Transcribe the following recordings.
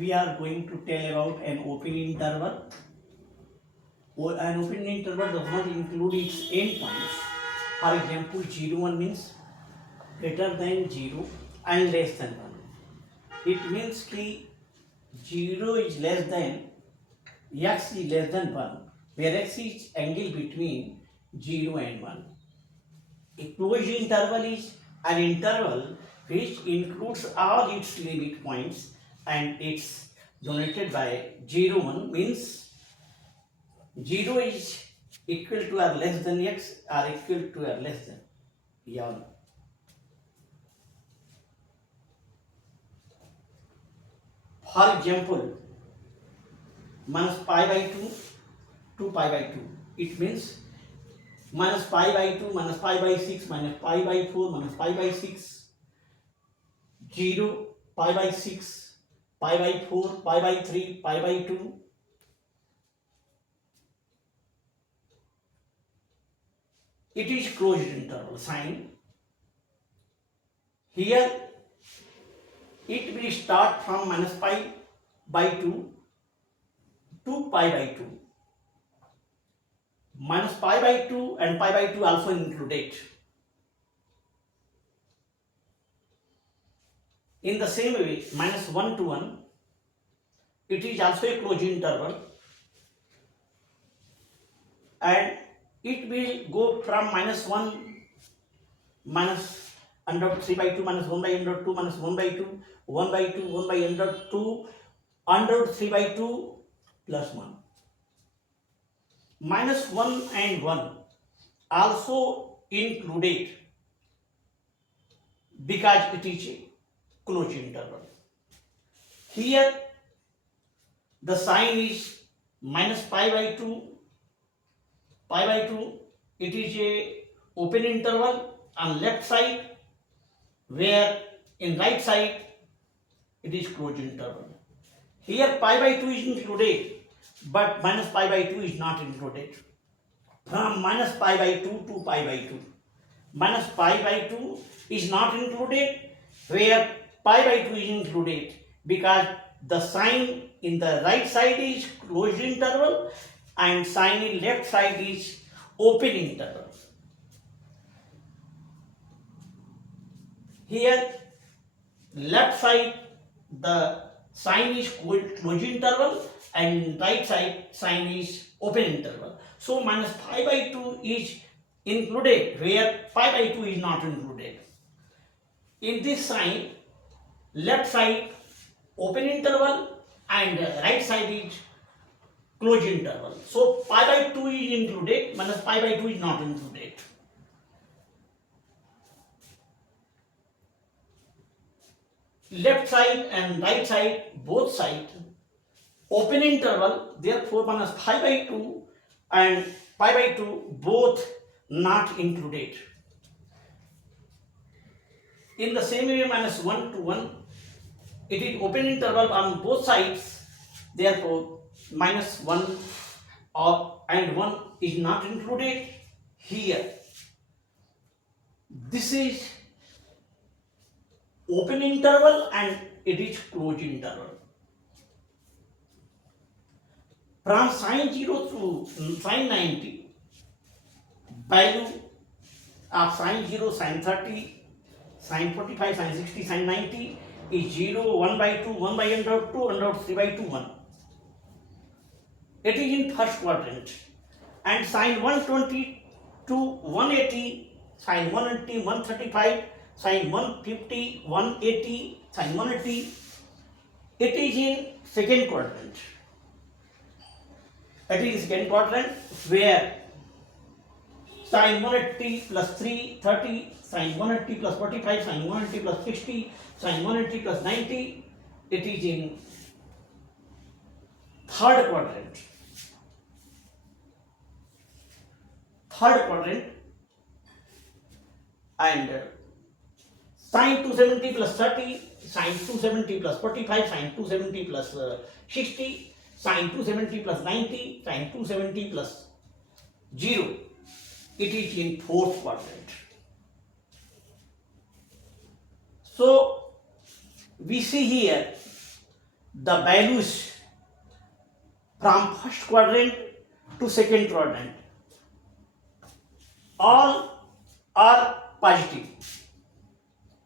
we are going to tell about an open interval. An open interval does not include its endpoints. For example, 0, 1 means greater than 0 and less than 1. It means कि 0 is less than x is less than 1, where x is angle between 0 and 1. A closed interval is an interval which includes all its limit points and it's denoted by 0, 1 means 0 is equal to or less than x or equal to or less than y. For example, minus pi by 2 to pi by 2. It means minus pi by 2, minus pi by 6, minus pi by 4, minus pi by 6, 0, pi by 6, pi by 4, pi by 3, pi by 2. It is closed interval sign. Here it will start from minus pi by 2 to pi by 2. Minus pi by 2 and pi by 2 also included. In the same way, minus 1 to 1, it is also a closed interval and it will go from minus 1 minus under root 3 by 2 minus 1 by under root 2 minus 1 by 2, 1 by 2, 1 by under root 2, under root 3 by 2 plus 1. Minus 1 and 1 also included because it is a closed interval. Here the sign is minus pi by 2, pi by 2. It is a open interval on left side, where in right side it is closed interval. Here pi by 2 is included, but minus pi by 2 is not included. From minus pi by 2 to pi by 2. Minus pi by 2 is not included, where pi by 2 is included, because the sign in the right side is closed interval and sign in left side is open interval. Here left side the sign is closed interval and right side sign is open interval. So minus pi by 2 is included, where pi by 2 is not included. In this sign, left side open interval and right side is closed interval. So pi by 2 is included, minus pi by 2 is not included. Left side and right side, both sides open interval, therefore minus pi by 2 and pi by 2 both not included. In the same way, minus 1 to 1, it is open interval on both sides, therefore minus 1 and 1 is not included here. This is open interval and it is closed interval. From sin 0 to sin 90, value of sin 0, sin 30, sin 45, sin 60, sin 90 is 0, 1 by 2, 1 by under root 2, under root 3 by 2, 1. It is in first quadrant. And sin 120 to 180, sin 180, 135, sin 150, 180, sin 180, it is in second quadrant. It is second quadrant, where sin 180 plus 3, 30, sin 180 plus 45, sin 180 plus 60, sin 180 plus 90, it is in third quadrant. Third quadrant, and sin 270 plus 30, sin 270 plus 45, sin 270 plus 60, sin 270 plus 90, sin 270 plus 0. It is in fourth quadrant. So we see here the values from first quadrant to second quadrant all are positive.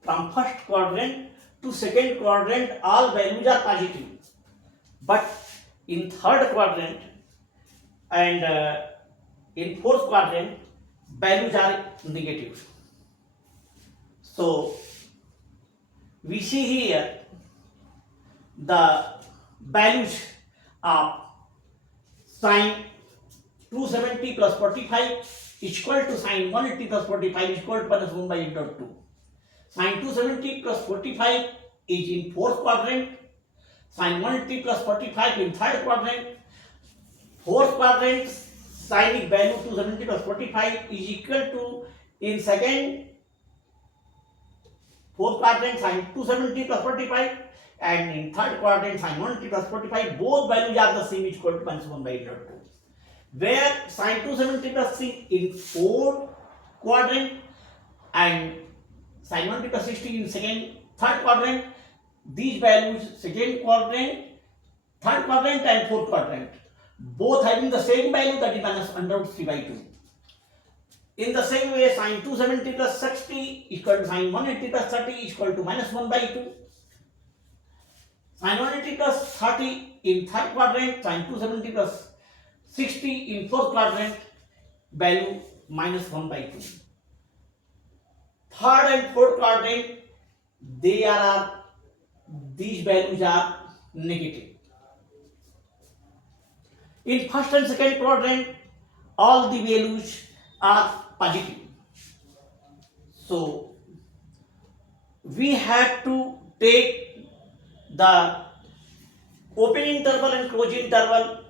From first quadrant to second quadrant all values are positive, but in third quadrant and in fourth quadrant values are negative. So we see here the values of sine 270 plus 45 is equal to sine 180 plus 45 is equal to minus 1 by 8.2. Sine 270 plus 45 is in fourth quadrant, sine 180 plus 45 in third quadrant. Fourth quadrant sine value 270 plus 45 is equal to in second fourth quadrant sine 270 plus 45 and in third quadrant sine 180 plus 45 both values are the same is equal to minus 1 by 8.2. Where sine 270 plus 6 in fourth quadrant and sine 180 plus 60 in third quadrant, these values second quadrant, third quadrant and fourth quadrant both having the same value, that is minus under root 3 by 2. In the same way, sine 270 plus 60 equal to sine 180 plus 30 is equal to minus 1 by 2. Sine 180 plus 30 in third quadrant, sine 270 plus 60 in fourth quadrant, value minus 1 by 2. Third and fourth quadrant, these values are negative. In first and second quadrant, all the values are positive. So we have to take the open interval and close interval.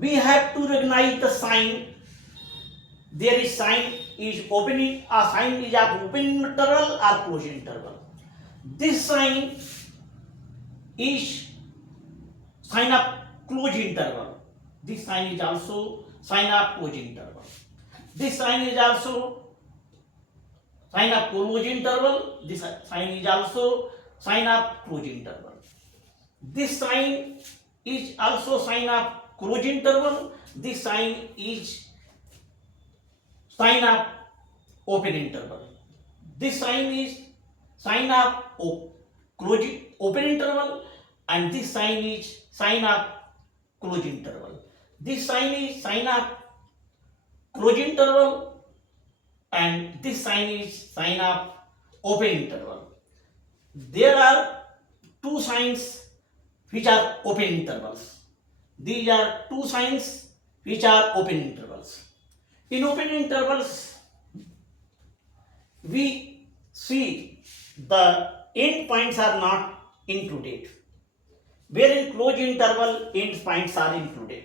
We have to recognize the sign. There is sign is opening, a sign is of open interval or close interval. This sign is sign of close interval. This sign is also sign of close interval. This sign is also sign of close interval. This sign is also sign of close interval. This sign is also sign of close interval. This sign is sign of open interval. This sign is sign of close open interval, and this sign is sign of close interval. This sign is sign of close interval, and this sign is sign of open interval. There are two signs which are open intervals. These are two signs which are open intervals. In open intervals, we see the end points are not included, where in closed interval end points are included.